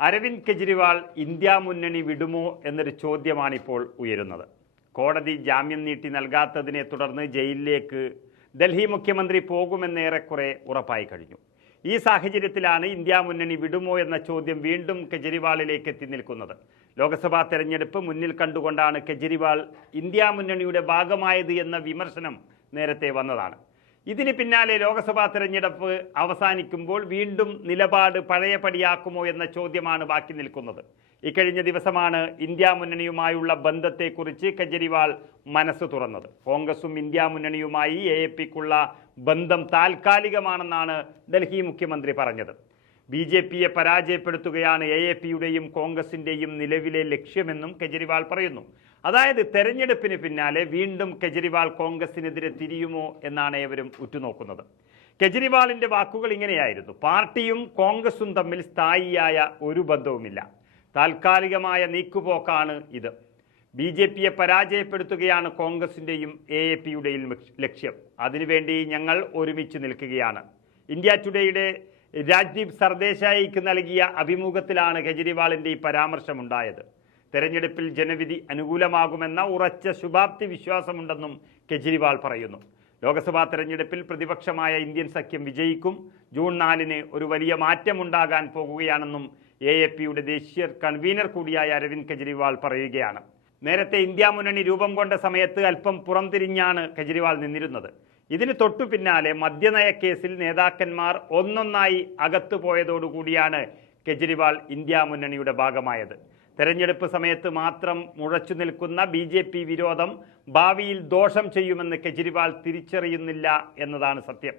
Aravind Kejriwal India മുന്നണി വിടുമോ എന്നൊരു ചോദ്യമാണിപ്പോൾ ഉയരുന്നത്. കോടതി ജാമ്യം നീട്ടി നൽകാത്തതിനെ തുടർന്ന് ജയിലിലേക്ക് ഡൽഹി മുഖ്യമന്ത്രി പോകുമെന്നേറെക്കുറെ ഉറപ്പായി കഴിഞ്ഞു. ഈ സാഹചര്യത്തിലാണ് ഇന്ത്യ മുന്നണി വിടുമോ എന്ന ചോദ്യം വീണ്ടും കെജ്രിവാളിലേക്ക് എത്തി നിൽക്കുന്നത്. ലോക്സഭാ തെരഞ്ഞെടുപ്പ് മുന്നിൽ കണ്ടുകൊണ്ടാണ് കെജ്രിവാൾ ഇന്ത്യ മുന്നണിയുടെ ഭാഗമായത് എന്ന വിമർശനം നേരത്തെ വന്നതാണ്. ഇതിന് പിന്നാലെ ലോക്സഭാ തെരഞ്ഞെടുപ്പ് അവസാനിക്കുമ്പോൾ വീണ്ടും നിലപാട് പഴയപടിയാക്കുമോ എന്ന ചോദ്യമാണ് ബാക്കി നിൽക്കുന്നത്. ഇക്കഴിഞ്ഞ ദിവസമാണ് ഇന്ത്യ മുന്നണിയുമായുള്ള ബന്ധത്തെക്കുറിച്ച് കെജ്രിവാൾ മനസ്സ് തുറന്നത്. കോൺഗ്രസും ഇന്ത്യ മുന്നണിയുമായി AAPക്കുള്ള ബന്ധം താൽക്കാലികമാണെന്നാണ് ഡൽഹി മുഖ്യമന്ത്രി പറഞ്ഞത്. BJPയെ പരാജയപ്പെടുത്തുകയാണ് AAPയുടെയും കോൺഗ്രസിൻ്റെയും നിലവിലെ ലക്ഷ്യമെന്നും കെജ്രിവാൾ പറയുന്നു. അതായത് തെരഞ്ഞെടുപ്പിന് പിന്നാലെ വീണ്ടും കെജ്രിവാൾ കോൺഗ്രസിനെതിരെ തിരിയുമോ എന്നാണ് ഏവരും ഉറ്റുനോക്കുന്നത്. കെജ്രിവാളിൻ്റെ വാക്കുകൾ ഇങ്ങനെയായിരുന്നു: പാർട്ടിയും കോൺഗ്രസും തമ്മിൽ സ്ഥായിയായ ഒരു ബന്ധവുമില്ല. താൽക്കാലികമായ നീക്കുപോക്കാണ് ഇത്. BJPയെ പരാജയപ്പെടുത്തുകയാണ് കോൺഗ്രസിൻ്റെയും AAPയുടെയും ലക്ഷ്യം. അതിനുവേണ്ടി ഞങ്ങൾ ഒരുമിച്ച് നിൽക്കുകയാണ്. ഇന്ത്യ ടുഡേയുടെ രാജ്ദീപ് സർദേശായിക്ക് നൽകിയ അഭിമുഖത്തിലാണ് കെജ്രിവാളിൻ്റെ ഈ പരാമർശമുണ്ടായത്. തെരഞ്ഞെടുപ്പിൽ ജനവിധി അനുകൂലമാകുമെന്ന ഉറച്ച ശുഭാപ്തി വിശ്വാസമുണ്ടെന്നും കെജ്രിവാൾ പറയുന്നു. ലോക്സഭാ തെരഞ്ഞെടുപ്പിൽ പ്രതിപക്ഷമായ ഇന്ത്യൻ സഖ്യം വിജയിക്കും. ജൂൺ 4-ന് ഒരു വലിയ മാറ്റമുണ്ടാകാൻ പോകുകയാണെന്നും AAPയുടെ ദേശീയ കൺവീനർ കൂടിയായ അരവിന്ദ് കെജ്രിവാൾ പറയുകയാണ്. നേരത്തെ ഇന്ത്യ മുന്നണി രൂപം കൊണ്ട സമയത്ത് അല്പം പുറംതിരിഞ്ഞാണ് കെജ്രിവാൾ നിന്നിരുന്നത്. ഇതിന് തൊട്ടു പിന്നാലെ മദ്യനയ കേസിൽ നേതാക്കന്മാർ ഒന്നൊന്നായി അകത്തു പോയതോടുകൂടിയാണ് കെജ്രിവാൾ ഇന്ത്യ മുന്നണിയുടെ ഭാഗമായത്. തെരഞ്ഞെടുപ്പ് സമയത്ത് മാത്രം മുഴച്ചു നിൽക്കുന്ന BJP വിരോധം ഭാവിയിൽ ദോഷം ചെയ്യുമെന്ന് കെജ്രിവാൾ തിരിച്ചറിയുന്നില്ല എന്നതാണ് സത്യം.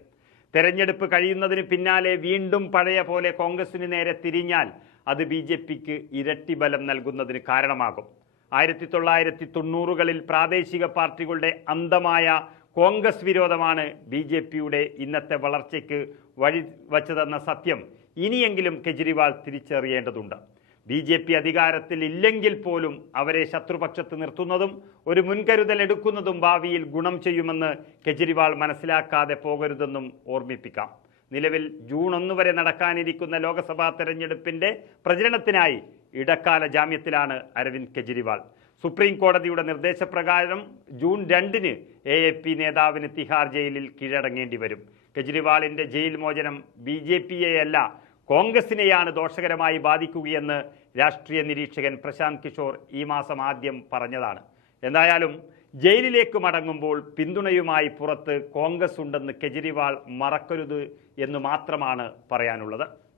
തെരഞ്ഞെടുപ്പ് കഴിയുന്നതിന് പിന്നാലെ വീണ്ടും പഴയ പോലെ കോൺഗ്രസിന് നേരെ തിരിഞ്ഞാൽ അത് BJPക്ക് ഇരട്ടി ബലം നൽകുന്നതിന് കാരണമാകും. 1990കളിൽ പ്രാദേശിക പാർട്ടികളുടെ അന്ധമായ കോൺഗ്രസ് വിരോധമാണ് BJPയുടെ ഇന്നത്തെ വളർച്ചയ്ക്ക് വഴി വച്ചതെന്ന സത്യം ഇനിയെങ്കിലും കെജ്രിവാൾ തിരിച്ചറിയേണ്ടതുണ്ട്. BJP അധികാരത്തിൽ ഇല്ലെങ്കിൽ പോലും അവരെ ശത്രുപക്ഷത്ത് നിർത്തുന്നതും ഒരു മുൻകരുതൽ എടുക്കുന്നതും ഭാവിയിൽ ഗുണം ചെയ്യുമെന്ന് കെജ്രിവാൾ മനസ്സിലാക്കാതെ പോകരുതെന്നും ഓർമ്മിപ്പിക്കാം. നിലവിൽ ജൂൺ 1 വരെ നടക്കാനിരിക്കുന്ന ലോക്സഭാ തെരഞ്ഞെടുപ്പിന്റെ പ്രചരണത്തിനായി ഇടക്കാല ജാമ്യത്തിലാണ് അരവിന്ദ് കെജ്രിവാൾ. സുപ്രീം കോടതിയുടെ നിർദ്ദേശപ്രകാരം ജൂൺ 2-ന് AAP നേതാവിന് തിഹാർ ജയിലിൽ കീഴടങ്ങേണ്ടി വരും. കെജ്രിവാളിന്റെ ജയിൽ മോചനം BJPയെയല്ല കോൺഗ്രസിനെയാണ് ദോഷകരമായി ബാധിക്കുകയെന്ന് രാഷ്ട്രീയ നിരീക്ഷകൻ പ്രശാന്ത് കിഷോർ ഈ മാസം ആദ്യം പറഞ്ഞതാണ്. എന്തായാലും ജയിലിലേക്ക് മടങ്ങുമ്പോൾ പിന്തുണയുമായി പുറത്ത് കോൺഗ്രസ് ഉണ്ടെന്ന് കെജ്രിവാൾ മറക്കരുത് എന്ന് മാത്രമാണ് പറയാനുള്ളത്.